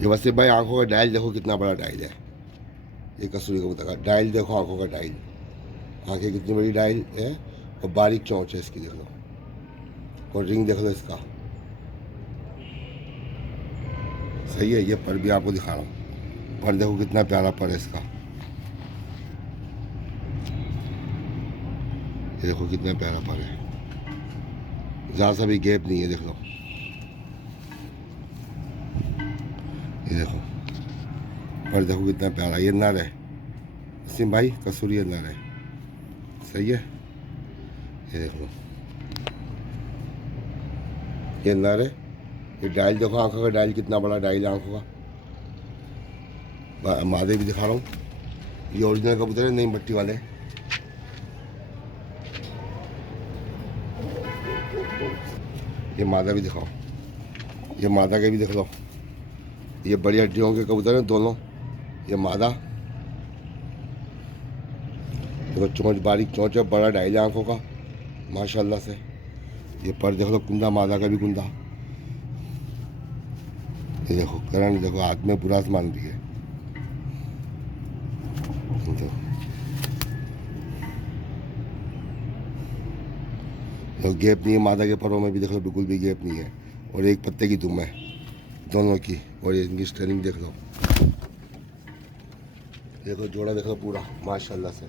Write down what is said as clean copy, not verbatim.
ये वसीम भाई आंखों का डायल देखो कितना बड़ा डायल है। ये कसूरी कबूतर का डायल देखो, आंखों का डायल, आंखें कितनी बड़ी डायल है और बारीक चोंच है इसकी, देख लो। और रिंग देख लो इसका, सही है। ये पर भी आपको दिखा रहा हूँ, पर देखो कितना प्यारा पर है इसका। ये देखो कितना प्यारा पर है, ज़्यादा सा भी गैप नहीं है, देख लो। ये देखो पर देखो कितना प्यारा, ये नर है वसीम भाई, कसूरी ये नर है, सही है। ये देख लो, ये नर है। ये डायल देखो, आंखों का डायल कितना बड़ा डायल है आंखों का। मादे भी दिखा रहा हूँ, ये ओरिजिनल कबूतर है, नई मट्टी वाले। ये मादा भी दिखाओ, ये मादा के भी देख लो। ये बड़ी हड्डियों के कबूतर हैं दोनों। ये मादा देखो, चोंच बारीक चोंच है, बड़ा डायल है आंखों का माशाल्लाह से। ये पर देख लो, कुंदा मादा का भी कुंदा। ये देखो करण, देखो हाथ में बुरा मान रही है। देखो गैप नहीं है मादा के परों में भी, देख लो बिल्कुल भी गैप नहीं है। और एक पत्ते की दुम है दोनों की। और ये इनकी स्टेनिंग देख लो, देखो जोड़ा देख लो पूरा माशाल्लाह से।